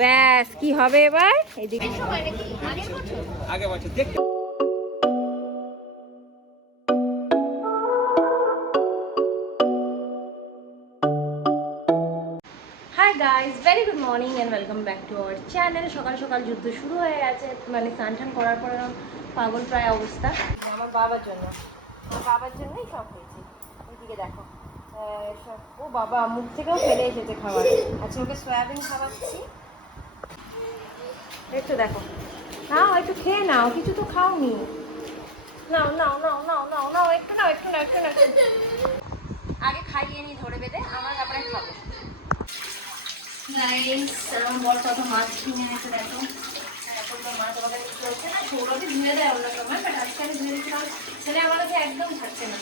ব্যাস কি হবে এবার এদিকে আগে বছর দেখ। Hi guys, very good morning and welcome back to our channel. সকাল সকাল যুদ্ধ শুরু হয়ে গেছে, মানে স্নান টান করার পরে পাগল প্রায় অবস্থা। আমার বাবার জন্য, আমার বাবার জন্যই সব হয়েছে। ওইদিকে দেখো সব, ও বাবা মুখ থেকেও ফেলে এসেছে খাবার। আচ্ছা ওকে সয়াবিন খাওয়াচ্ছি, একটু দেখো। নাও একটু খেয়ে নাও, কিছু তো খাওনি। নাও নাও নাও নাও নাও নাও, একটু নাও একটু নাও একটু নাও। আগে খাইয়ে নি ধরে বেঁধে, আমার তারপরে খাবো। আমার বর কত মাছ কিনে এনেছে দেখো। এখন তো মাছ আমাদের চলছে না, সৌরভে ধুয়ে দেয় অন্য সময়, বাট আজকে আমি ধুয়ে দিচ্ছিলাম। ছেলে আমার কাছে একদম থাকছে না,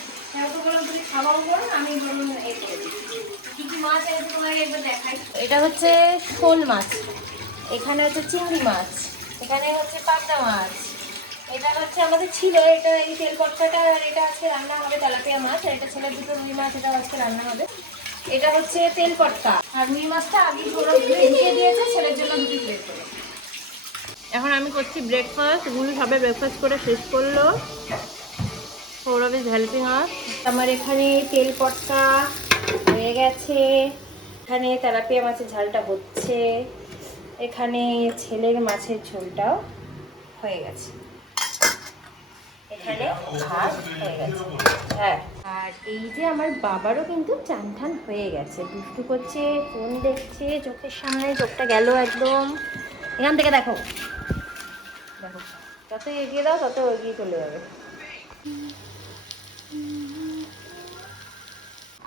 ওকে বললাম তুমি খাওয়াও করো, আমি বলুন এই করে দিই। কী কী মাছ এনেছে তোমাকে একবার দেখাই। এটা হচ্ছে শোল মাছ, এখানে হচ্ছে চিংড়ি মাছ, এখানে হচ্ছে পাবদা মাছ, এটা হচ্ছে আমাদের ছিল, এটা এই তেল পটকাটা, আর এটা আজকে রান্না হবে তেলাপিয়া মাছ, আর এটা ছেলের দুটো রুই মাছ, এটা আজকে রান্না হবে। এটা হচ্ছে তেল পটকা, আর রুই মাছটা আগে ধরে ধুয়ে দিয়েছে ছেলের জন্য দুটি প্লেট করে। এখন আমি করছি ব্রেকফাস্ট, গুলি সবাই ব্রেকফাস্ট করে শেষ করলো। সৌরভ ইজ হেল্পিং আস। আমার এখানে তেল পটকা হয়ে গেছে, এখানে তেলাপিয়া মাছের ঝালটা হচ্ছে, এখানে ছেলের মাছের ঝোলটাও হয়ে গেছে, এখানে ভাত হয়ে গেছে। হ্যাঁ, আর এই যে আমার বাবারও কিন্তু চান ঠান হয়ে গেছে, দুষ্টু করছে, ফোন দেখছে, চোখের সামনে চোখটা গেল একদম। এখান থেকে দেখো দেখো, যত এগিয়ে দাও তত এগিয়ে চলে যাবে।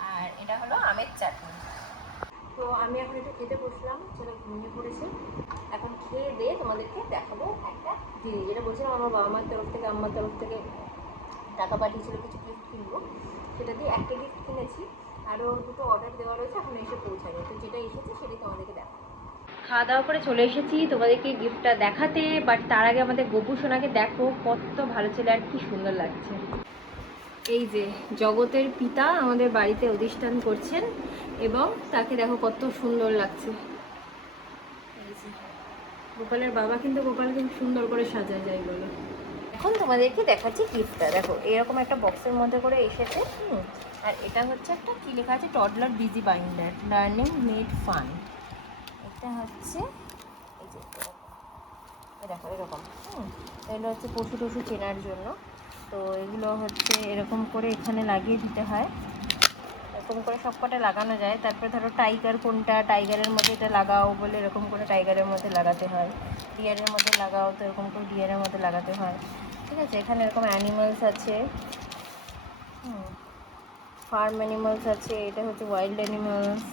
আর এটা হলো আমের চাটনি। তো আমি এখন একটু খেতে বসলাম, ছেলে ঘুমিয়ে পড়েছে। এখন খেয়ে দিয়ে তোমাদেরকে দেখাবো একটা জিনিস, যেটা বলছিলাম আমার বাবা মার তরফ থেকে, আম্মার তরফ থেকে টাকা পাঠিয়েছিল কিছু গিফট কিনবো, সেটা দিয়ে একটা গিফট কিনেছি, আরও দুটো অর্ডার দেওয়া রয়েছে, এখন এসে পৌঁছাবে। তো যেটা এসেছে সেটাই তোমাদেরকে দেখাবো। খাওয়া দাওয়া করে চলে এসেছি তোমাদেরকে গিফটটা দেখাতে, বাট তার আগে আমাদের গপু সোনাকে দেখো কত ভালো ছেলে আর কি সুন্দর লাগছে। এই যে জগতের পিতা আমাদের বাড়িতে অধিষ্ঠান করছেন, এবং তাকে দেখো কত সুন্দর লাগছে। এই যে গোপালের বাবা, কিন্তু গোপালকে সুন্দর করে সাজায় যায় বলে। এখন তোমাদেরকে দেখাচ্ছি গিফটটা, দেখো এরকম একটা বক্সের মধ্যে করে এসেছে। আর এটা হচ্ছে একটা কি লেখা আছে, toddler busy binder, learning made fun. এটা হচ্ছে এই যে দেখো এরকম, এগুলো হচ্ছে পশু টশু চেনার জন্য। তো এগুলো হচ্ছে এরকম করে এখানে লাগিয়ে দিতে হয়, এরকম করে সব কটা লাগানো যায়। তারপরে ধরো টাইগার কোনটা, টাইগারের মধ্যে এটা লাগাও বলে এরকম করে টাইগারের মধ্যে লাগাতে হয়, ডিয়ারের মধ্যে লাগাও তো এরকম করে ডিয়ারের মধ্যে লাগাতে হয়। ঠিক আছে, এখানে এরকম অ্যানিমালস আছে, ফার্ম অ্যানিমালস আছে, এটা হচ্ছে ওয়াইল্ড অ্যানিমালস।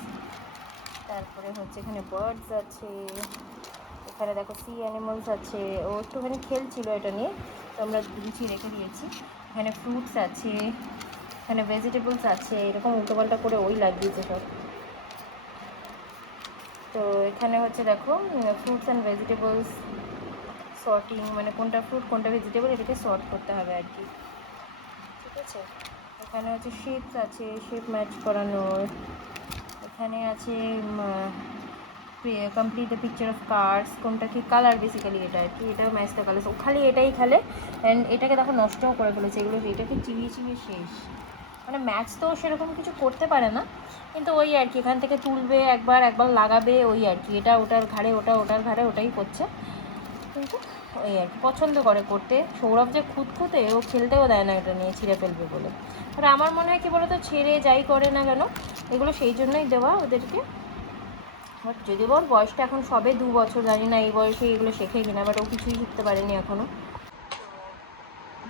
তারপরে হচ্ছে এখানে বার্ডস আছে, এখানে দেখো সি অ্যানিমালস আছে। ও একটুখানি খেলছিল এটা নিয়ে, তো আমরা গুছিয়ে রেখে দিয়েছি। এখানে ফ্রুটস আছে, এখানে ভেজিটেবলস আছে, এরকম উল্টোপাল্টা করে ওই লাগিয়েছে সব। তো এখানে হচ্ছে দেখো ফ্রুটস অ্যান্ড ভেজিটেবলস সর্টিং, মানে কোনটা ফ্রুট কোনটা ভেজিটেবল এটাকে সর্ট করতে হবে আর কি। ঠিক আছে, এখানে হচ্ছে শেপস আছে, শেপ ম্যাচ করানোর। এখানে আছে complete the picture of cars, কোনটা কি কালার, বেসিক্যালি এটা আর কি, এটাও ম্যাচ দ্য কালার। ও খালি এটাই খেলে, অ্যান্ড এটাকে দেখো নষ্টও করে ফেলেছে, এগুলো এটাকে চিবিয়ে চিবিয়ে শেষ। মানে ম্যাচ তো সেরকম কিছু করতে পারে না, কিন্তু ওই আর কি এখান থেকে তুলবে একবার একবার লাগাবে, ওই আর কি এটা ওটার ঘাড়ে, ওটা ওটার ঘাড়ে, ওটাই করছে। কিন্তু ওই আর কি পছন্দ করে করতে। সৌরভ যে খুঁতখুঁতে, ও খেলতেও দেয় না এটা নিয়ে, ছিঁড়ে ফেলবে বলে। আর আমার মনে হয় কি বলতো, ছেড়ে যাই করে না কেন এগুলো সেই জন্যই দেওয়া ওদেরকে। বাট যদি ওর বয়সটা এখন সবে 2 বছর, জানি না এই বয়সে এগুলো শেখে কিনা, বাট ও কিছুই শিখতে পারেনি এখনও।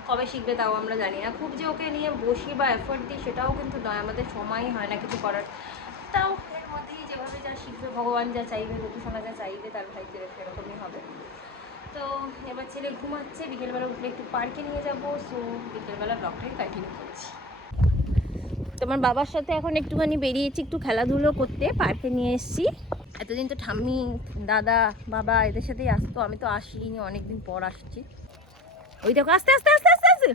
কবে শিখবে তাও আমরা জানি না। খুব যে ওকে নিয়ে বসি বা এফোর্ট দিই সেটাও কিন্তু নয়, আমাদের সময়ই হয় না কিছু করার। তাও এর মধ্যেই যেভাবে যা শিখবে, ভগবান যা চাইবে, গোপুসোনা যা চাইবে তার ভাইতে সেরকমই হবে। তো এবার ছেলে ঘুমাচ্ছে, বিকেলবেলা উঠলে একটু পার্কে নিয়ে যাবো, সো বিকেলবেলা ব্লগটাই কন্টিনিউ করছি। তোমার বাবার সাথে এখন একটুখানি বেরিয়েছি একটু খেলাধুলো করতে, পার্কে নিয়ে এসেছি। এতদিন তো ঠাম্মি, দাদা, বাবা এদের সাথেই আসতো, আমি তো আসিনি, অনেকদিন পর আসছি। ওই দেখো আস্তে আস্তে আস্তে আস্তে আস্তে,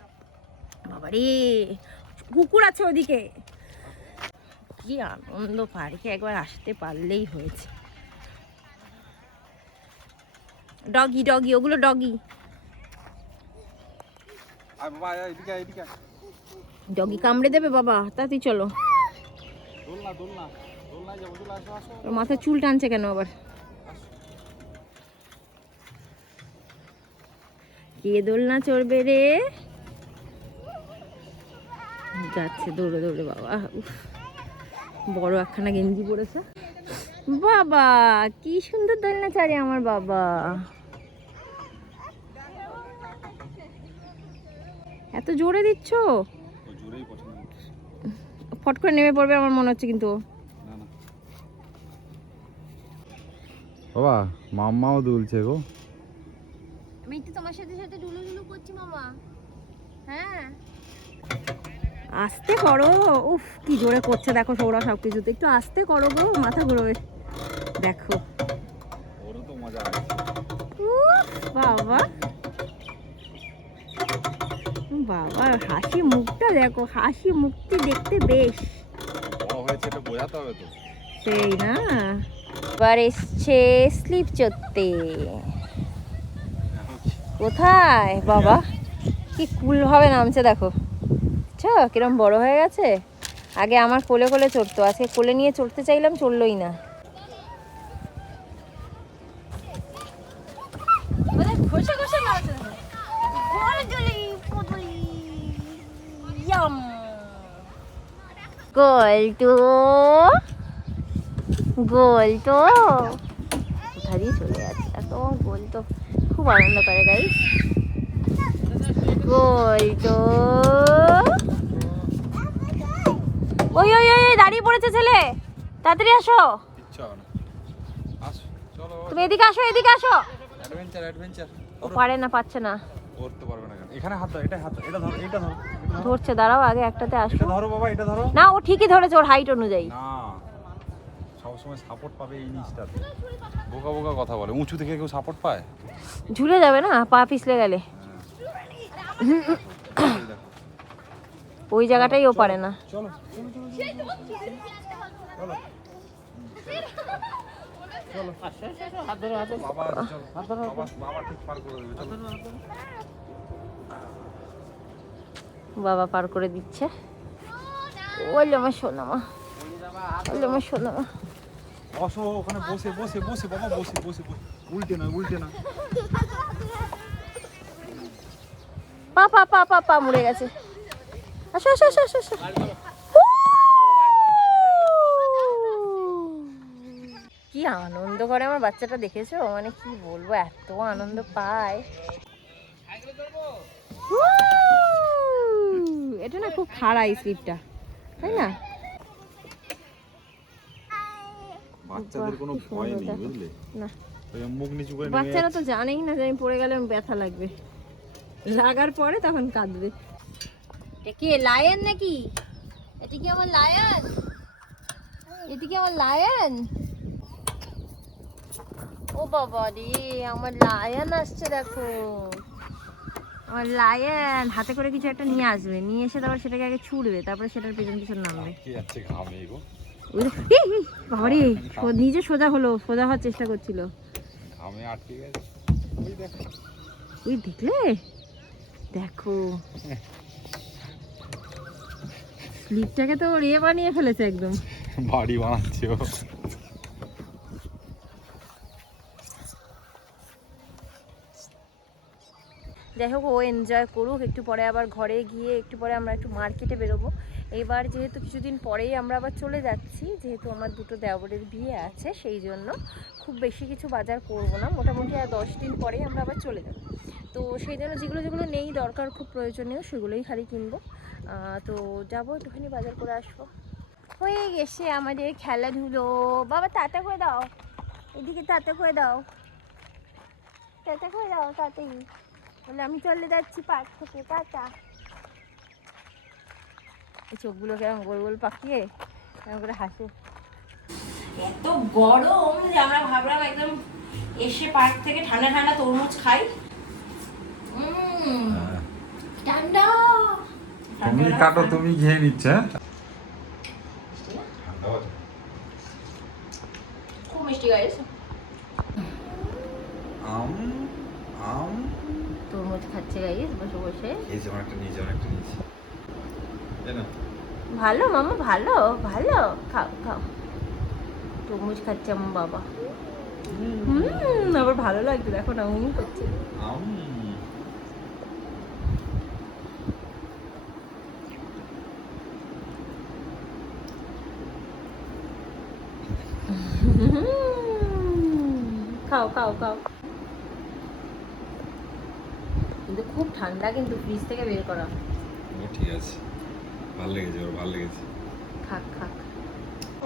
বাবা রে কুকুর আছে ওদিকে। কি আনন্দ, পার্কে একবার আসতে পারলেই হয়েছে। ডগি ডগি, ওগুলো ডগি। আর বাবা এদিকে এদিকে ডগি কামড়ে দেবে বাবা, তাড়াতাড়ি চলো। দোলনা দোলনা দোলনায় যাবো, দোলনা আসো আসো। ওর মাথায় চুল টানছে কেন আবার? কে দোলনা চড়বে রে? যাচ্ছে দৌড়ে দৌড়ে বাবা। উফ, বড় একখানা গেঞ্জি পরেছে বাবা, কি সুন্দর দোলনা চারে আমার বাবা। এত জোরে দিচ্ছ? জোরেই পছন্দ করছিস। ফট করে নেমে পড়বে আমার মনে হচ্ছে কিন্তু। না না বাবা, মাম্মাও দুলছে গো। আমি একটু তোমার সাথে সাথে ডুলু ডুলু করছি মামা। হ্যাঁ, আস্তে করো। উফ, কি জোরে করছে দেখো সৌরা সব কিছুতে। একটু আস্তে করো গো, মাথা ঘুরবে। দেখো ওরও তো মজা আছে। উফ, বাবা বাবা, হাসি মুখটা দেখো, হাসি মুখটি দেখতে বেশ। বড় হয়েছে এটা বোঝাতে হবে তো। সেই না, এবার এসছে স্লিপ চড়তে। কোথায় বাবা, কি কুল ভাবে নামছে দেখো। আচ্ছা, কিরম বড় হয়ে গেছে। আগে আমার কোলে কোলে চড়তো, আজকে কোলে নিয়ে চড়তে চাইলাম, চড়লই না। ঘষে ঘষে নামছে দেখো। গোলটো গোলটো কোথা দিয়ে চলে যাচ্ছে এত গোলটো, খুব আনন্দ করে গাইস। গোলটো ওই ওই ওই দাঁড়িয়ে পড়েছে ছেলে, তাড়াতাড়ি আসো। ইচ্ছা হবে না। আসো চলো। তুমি এদিকে আসো, এদিকে আসো। Adventure adventure. ও পারে না, পাচ্ছে না। করতে পারবে না কেন? এখানে হাত দাও, এটা হাত দাও, এটা ধরো, এটা ধরো। ধরছে, দাঁড়াও আগে একটাতে আসো। এটা ধরো বাবা, এটা ধরো। না, ও ঠিকই ধরেছে ওর হাইট অনুযায়ী। না, সবসময় সাপোর্ট পাবে এই জিনিসটাতে। বোকা বোকা কথা বলে, উঁচু থেকে কেউ সাপোর্ট পায়? ঝুলে যাবে না, পা পিছলে গেলে। ওই জায়গাটাই ও পারে না। চলো চলো চলো চলো চলো। বাবা চলো, বাবা ঠিক পার করে দেবে। চলো। বাবা পার করে দিচ্ছে। ওলে আমার সোনা মা, ওলে আমার সোনা মা। বসো ওখানে, বসে বসে বসে বাবা, বসে বসে বসে। উল্টে না উল্টে না। পা পা পা পা পা মুড়ে গেছে। আসো আসো আসো আসো আসো। কি আনন্দ করে আমার বাচ্চাটা, দেখেছো? মানে কি বলবো, এত আনন্দ পায়। এটা না খুব খাড়া এই স্লিপটা, তাই না? বাচ্চাদের কোনো ভয় নেই বুঝলে না, ওই মুখ নিচু করে বাচ্চারা তো জানেই না যে আমি পড়ে গেলে ব্যথা লাগবে, লাগার পরে তখন কাঁদবে। এটা কি লায়ন নাকি? এটা কি আমার লায়ন? এটা কি আমার লায়ন? ও বাবা রে, আমার লায়ন আসছে দেখো। আমার লায়ন হাতে করে কিছু একটা নিয়ে আসবে, নিয়ে এসে তারপর সেটাকে আগে ছুড়বে, তারপরে সেটার পেছন পিছন নামবে। কি যাচ্ছে ঘামে গো। বাবারে, নিজে সোজা হলো, সোজা হওয়ার চেষ্টা করছিল, ঘামে আটকে গেছে। ওই দেখো, ওই দেখলে, দেখো স্লিপটাকে তো ওর বানিয়ে ফেলেছে একদম। বাড়ি বানাচ্ছে ও। যাই হোক, ও এনজয় করুক, একটু পরে আবার ঘরে গিয়ে একটু পরে আমরা একটু মার্কেটে বেরোবো। এবার যেহেতু কিছুদিন পরেই আমরা আবার চলে যাচ্ছি, যেহেতু আমার দুটো দেওরের বিয়ে আছে, সেই জন্য খুব বেশি কিছু বাজার করব না, মোটামুটি আর 10 দিন পরেই আমরা আবার চলে যাব। তো সেই জন্য যেগুলো যেগুলো নেই দরকার, খুব প্রয়োজনীয়, সেগুলোই খালি কিনবো। তো যাবো, একটুখানি বাজার করে আসবো। হয়ে গেছে আমাদের খেলাধুলো। বাবা তাতে করে দাও, এদিকে তাতে করে দাও, তাতে করে দাও তাতেই। বলে আমি চলে যাচ্ছি পার্ক থেকে, টাটা। এই চোখগুলো কেমন গোল গোল পাকিয়ে কেমন করে হাসে। এত গরম যে আমরা ভাবলাম একদম এসে পার্ক থেকে ঠান্ডা ঠান্ডা তরমুজ খাই। ঠান্ডা। তুমি কাটো, তুমি খেয়ে নিচ্ছ। খুব মিষ্টি গাইস। তরমুজ খাচ্ছে গাইস বসে বসে। এই যে অনেকটা নিয়েছি, অনেকটা নিয়েছি। তাই না? ভালো মামা, ভালো ভালো, খাও খাও। তরমুজ খাচ্ছে আমার বাবা। আবার ভালো লাগছে, দেখো না করছে। আম। খাও খাও খাও। কিন্তু খুব ঠান্ডা, কিন্তু ফ্রিজ থেকে বের করা। ও ঠিক আছে, ভালো লেগেছে, ওর ভালো লেগেছে। খাক খাক।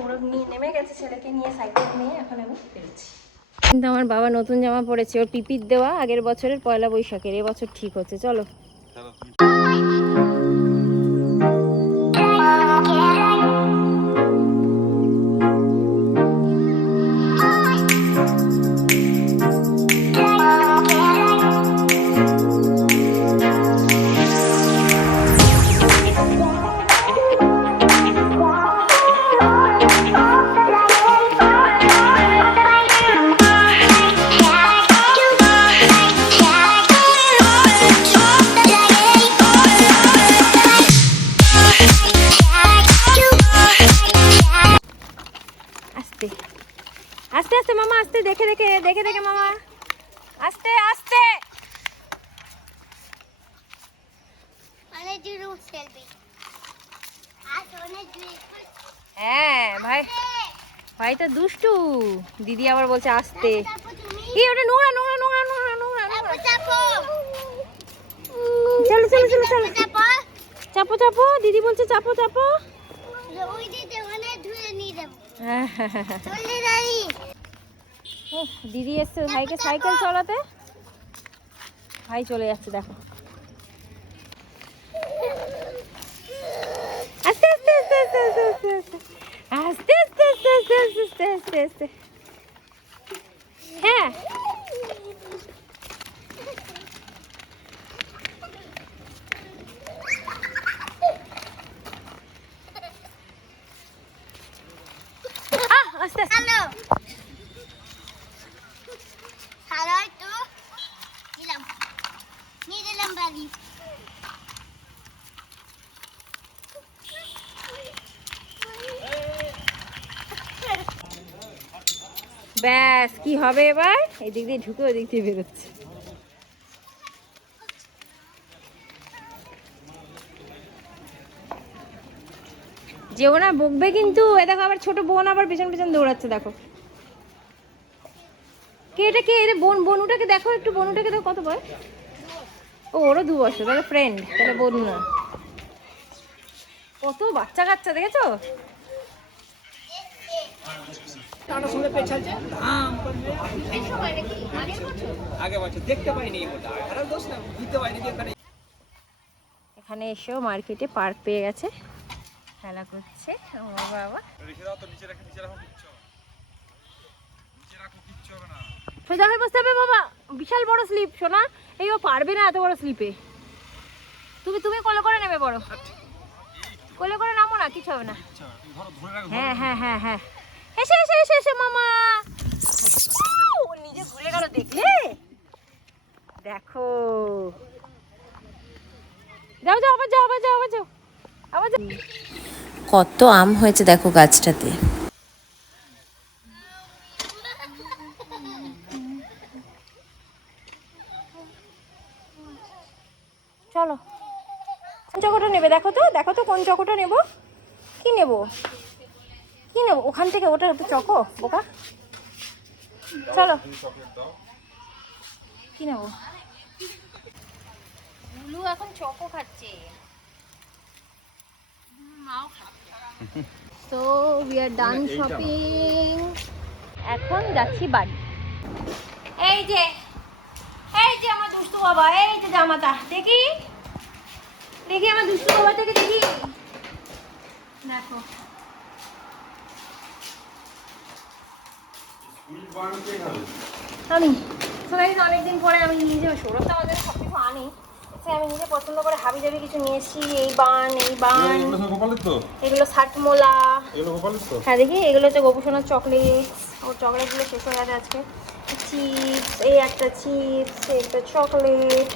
ওরা নিয়ে নেমে গেছে, ছেলেকে নিয়ে সাইকেল নিয়ে এখন আমি বেরোচ্ছি। কিন্তু আমার বাবা নতুন জামা পরেছে, ওর পিপির দেওয়া আগের বছরের পয়লা বৈশাখের, এবছর ঠিক হচ্ছে। চলো। আস্তে আস্তে আস্তে মামা, আস্তে, দেখে দেখে দেখে দেখে মামা, আস্তে আস্তে। হ্যাঁ ভাই, ভাই তো দুষ্টু। দিদি আবার বলছে আস্তে। এই ওটা নোংরা নোংরা নোংরা নোংরা নোংরা নোংরা। চলো চলো চলো চলো, চাপো চাপো, দিদি বলছে চাপো চাপো। দিদি এসছে ভাইকে সাইকেল চালাতে, ভাই চলে যাচ্ছে দেখো। আস্তে আস্তে আস্তে আস্তে আস্তে আস্তে আস্তে আস্তে আস্তে আস্তে আস্তে আস্তে আস্তে। হ্যাঁ আস্তে আস্তে। ব্যাস, কি হবে এবার? এদিক দিয়ে ঢুকে ওদিক দিয়ে বেরোচ্ছে। যেও না, বকবে কিন্তু। এ দেখো আবার ছোট বোন আবার পেছন পেছন দৌড়াচ্ছে, দেখো। কে এটা, কে এটা? বোন, বনুটাকে দেখো একটু, বনুটাকে দেখো কত বয়স। ও, ওরও 2 বছর, তাহলে ফ্রেন্ড, তাহলে বোন না। কত বাচ্চা কাচ্চা দেখেছো? এখানে এসেও মার্কেটে পার্ক পেয়ে গেছে, খেলা করছে আমার বাবা। সোজা হয়ে বসতে হবে বাবা, বিশাল বড় স্লিপ সোনা। এই ও পারবে না এত বড় স্লিপে। তুমি তুমি কোলে করে নেবে, বড় কোলে করে নামো না, কিছু হবে না। হ্যাঁ হ্যাঁ হ্যাঁ হ্যাঁ, এসে এসে এসে এসে মামা। ও নিজে ঘুরে গেল, দেখলে? দেখো, যাও যাও, আবার যাও, আবার যাও, আবার যাও, আবার যাও। কত আম হয়েছে দেখো গাছটাতে। চলো, কোন চকোটা নেবে? দেখো তো, দেখো তো কোন চকোটা নেব। কি নেব, কি নেব? ওখান থেকে ওটা তো চকো বোকা। চলো, কি নেব? বুলু এখন চকো খাচ্ছে। So we are done shopping. এখন যাচ্ছি বাড়ি। এই যে, এই যে আমার দুষ্টু বাবা, এই যে জামাটা দেখি, দেখি আমার দুষ্টু বাবা থেকে দেখি, দেখো। আমি অনেকদিন পরে আমি নিজে, সৌরভ তো আমাদের সব কিছু আনি, আমি নিজে পছন্দ করে হাবি জাবি কিছু নিয়ে এসেছি। এই বান, এই বান, এগুলো সাটমোলা। হ্যাঁ দেখি, এগুলো হচ্ছে গোপুসোনার চকলেট। ওর চকলেটগুলো শেষ হয়ে গেছে আজকে। চিপস, এই একটা চিপস, একটা চকলেট,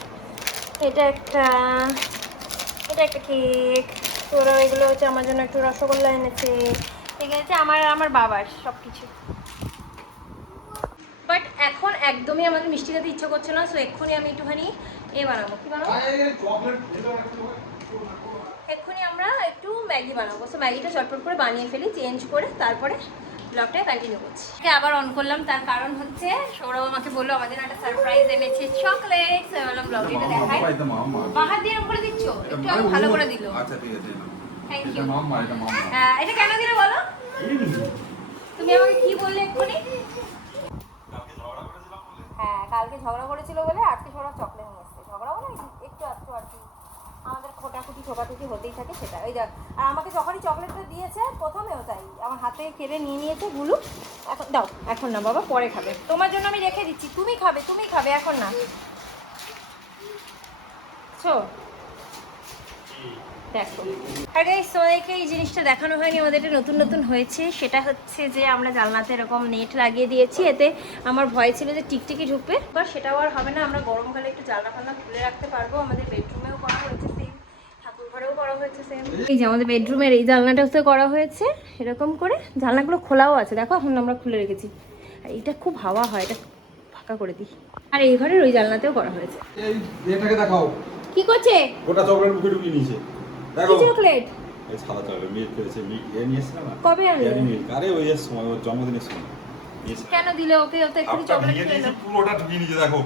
এটা একটা কেক। তোরা এগুলো হচ্ছে আমার জন্য একটু রসগোল্লা এনেছে। ঠিক আছে, আমার আর আমার বাবার সব কিছু। বাট এখন একদমই আমাদের মিষ্টি খেতে ইচ্ছে করছে না, সো এক্ষুনি আমি একটুখানি বানাবো। কি বানাবো? এক্ষুনি আমরা একটু ম্যাগি বানাবো। সো ম্যাগিটা চটপট করে বানিয়ে ফেলি, চেঞ্জ করে তারপরে ব্লগটা কন্টিনিউ করছি। আবার অন করলাম, তার কারণ হচ্ছে সৌরভ আমাকে বললো আমাদের একটা সারপ্রাইজ এনেছে চকলেট। বললাম ব্লগটা দেখাই। বাহার দিয়ে করে দিচ্ছ, একটু আগে ভালো করে দিল। আচ্ছা ঠিক আছে, থ্যাংক ইউ। এটা এটা কেন দিলে বলো? তুমি আমাকে কি বললে এক্ষুনি? হ্যাঁ, কালকে ঝগড়া করেছিল বলে আজকে সৌরভ চকলেট নিয়ে এসছে। ঝগড়া বলে একটু আর কি, আমাদের খোটাখুটি ঠোকাঠুকি হতেই থাকে, সেটা। ওই দেখ, আর আমাকে যখনই চকলেটটা দিয়েছে প্রথমেও তাই আমার হাতে কেড়ে নিয়ে নিয়েছে গুলু। এখন দাও, এখন না বাবা, পরে খাবে। তোমার জন্য আমি রেখে দিচ্ছি, তুমি খাবে, এখন না। দেখো, আগে সোনাইকে এই জিনিসটা দেখানো হয়নি, আমাদের এটা নতুন হয়েছে। সেটা হচ্ছে যে আমরা জানলাতে এরকম নেট লাগিয়ে দিয়েছি, এতে আমার ভয় ছিল যে টিকটিকি ঢুকবে, বাট সেটাও আর হবে না। আমরা গরমকালে একটু জানলা ফালনা খুলে রাখতে পারবো। আমাদের বেডরুমেও করা হয়েছে সেম, ঠাকুর ঘরেও করা হয়েছে সেম। এই যে আমাদের বেডরুমের এই জানলাটাও তো করা হয়েছে এরকম করে, জানলাগুলো খোলাও আছে দেখো, এখন আমরা খুলে রেখেছি। আর এটা খুব হাওয়া হয়, এটা ফাঁকা করে দিই। আর এই ঘরের ওই জানলাতেও করা হয়েছে। এই এটাকে দেখাও, কি করছে? গোটা চকলেট মুখে ঢুকিয়ে নিয়েছে। কি চকলেট? এই সাদা চকলেট মিল্ক করেছে, মিল্ক নিয়ে এসেছিল না? কবে আনলে? মিল্ক, আরে ওই সময় ওর জন্মদিনের সময় কেন দিলে ওকে? ও তো একটু চকলেট খেয়ে নাও। পুরোটা ঢুকিয়ে নিয়েছে দেখো।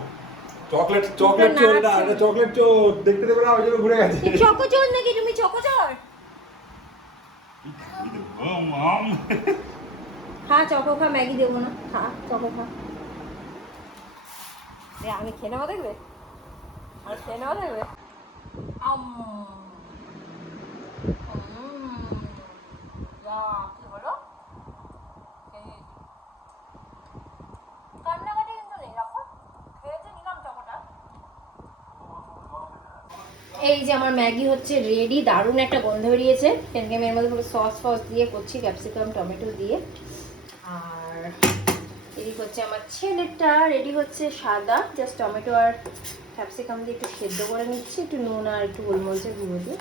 চকলেট চোর, এটা চকলেট চোর, দেখতে দেবে না, ওই জন্য ঘুরে গেছে। চকোচোর নাকি তুমি? চকোচোর? হ্যাঁ, চকো খা, ম্যাগি দেবো না। হ্যাঁ, চকো খা। আমি খেয়ে নেওয়া দেখবে, আর খেয়ে নেওয়া দেখবে। কি হলো? কান্নাকাটি কিন্তু নেই, রাখো। খেয়েছে, নিলাম চকোটা। এই যে আমার ম্যাগি হচ্ছে রেডি। দারুণ একটা গন্ধ বেরিয়েছে। কেনকে আমি এর মধ্যে পুরো সস দিয়ে করছি, ক্যাপসিকাম টমেটো দিয়ে। আর এদিক হচ্ছে আমার ছেলেটা রেডি হচ্ছে সাদা, জাস্ট টমেটো আর ক্যাপসিকাম দিয়ে একটু সেদ্ধ করে নিচ্ছি, একটু নুন আর একটু গোলমরিচের গুঁড়ো দিয়ে।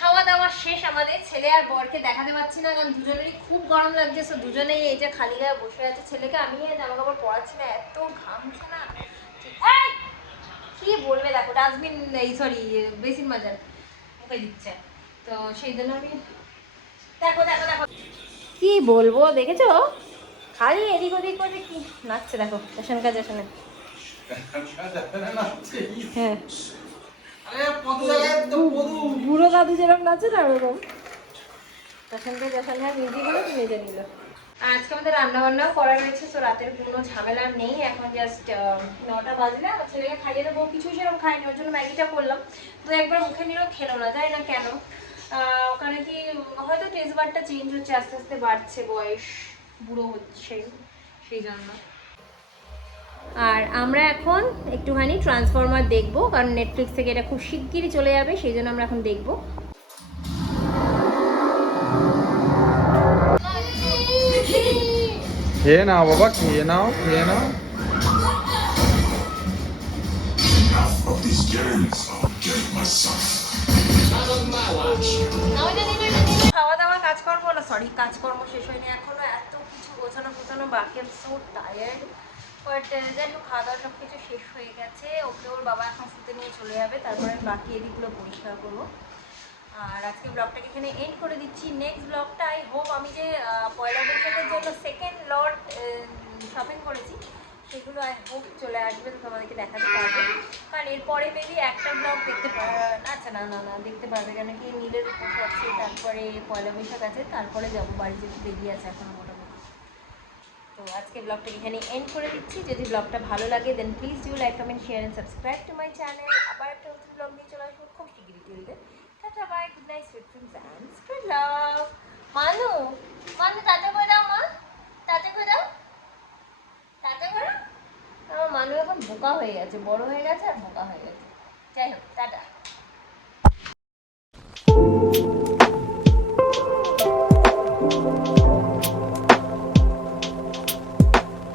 খাওয়া দাওয়া শেষ আমাদের। ছেলে আর বরকে দেখাতে পাচ্ছি না, কারণ দুজনেরই খুব গরম লাগছে। সো দুজনেই এই যে খালি গায়ে বসে আছে। ছেলেকে আমি জামা কাপড় পরাচ্ছি না, এত ঘামছে না। কি বলবে, দেখো ডাস্টবিন, এই সরি বেসিন মাজার মুখে দিচ্ছে, তো সেই জন্য আমি দেখো কি বলবো, দেখেছো? খালি এদিক ওদিক করে কি নাচছে দেখো, এখানকার যেখানে। হ্যাঁ, বুড়ো দাদু যেরকম নাচে না ওরকম। এখানকার যেখানে মিউজিক হলো তো মেজে নিল। আজকে আমাদের রান্না বান্নাও করা রয়েছে, তো রাতের কোনো ঝামেলা নেই। এখন জাস্ট 9টা বাজলে আমার ছেলেকে খাইয়ে দেবো। কিছু সেরকম খাইনি, ওর জন্য ম্যাগিটা করলাম। তো একবার মুখে নিলেও খেলো না, জানি না কেন। ওখানে কি হয়তো টেস্ট বারটা চেঞ্জ হচ্ছে, আস্তে আস্তে বাড়ছে, বয়স বুড়ো হচ্ছে সেই জন্য। আর আমরা এখন একটুখানি ট্রান্সফরমার দেখবো, কারণ নেটফ্লিক্স থেকে এটা খুব শিগগিরই চলে যাবে, সেই জন্য আমরা এখন দেখবো। খেয়ে নাও বাবা, খেয়ে নাও। খাওয়া দাওয়া কাজকর্ম শেষ হয়নি এখনো, এত কিছু গোছানো বাকি। আমি সো টায়ার্ড, বাট যাই হোক, খাওয়া দাওয়া সব কিছু শেষ হয়ে গেছে। ওকে ওর বাবা এখন শুতে নিয়ে চলে যাবে, তারপরে বাকি এদিকগুলো পরিষ্কার করবো। আর আজকে ব্লগটাকে এখানে এন্ড করে দিচ্ছি। নেক্সট ব্লগটা আই হোপ, আমি যে পয়লা বৈশাখের জন্য সেকেন্ড লট শপিং করেছি সেগুলো আই হোপ চলে আসবে, তো তোমাদেরকে দেখাতে পারবো। কারণ এরপরে মেবি একটা ব্লগ দেখতে আচ্ছা না দেখতে পারবে, কেন কি নীলের উপোস আছে, তারপরে পয়লা বৈশাখ আছে, তারপরে যাবো বাড়ি, যেতে দেরি আছে এখনো মোটামুটি। তো আজকে ব্লগটাকে এখানে এন্ড করে দিচ্ছি। যদি ব্লগটা ভালো লাগে then please do like, comment, share and subscribe to my channel. আবার একটা নতুন ব্লগ নিয়ে চলে আসবো খুব শিগগিরই। Till tata, bye, good night, sweet dreams and spread love. মানু টাটা করে দাও, মা টাটা করে দাও, টাটা করে। আমার মানু এখন বোকা হয়ে গেছে, বড় হয়ে গেছে আর বোকা হয়ে গেছে। যাই হোক, টাটা।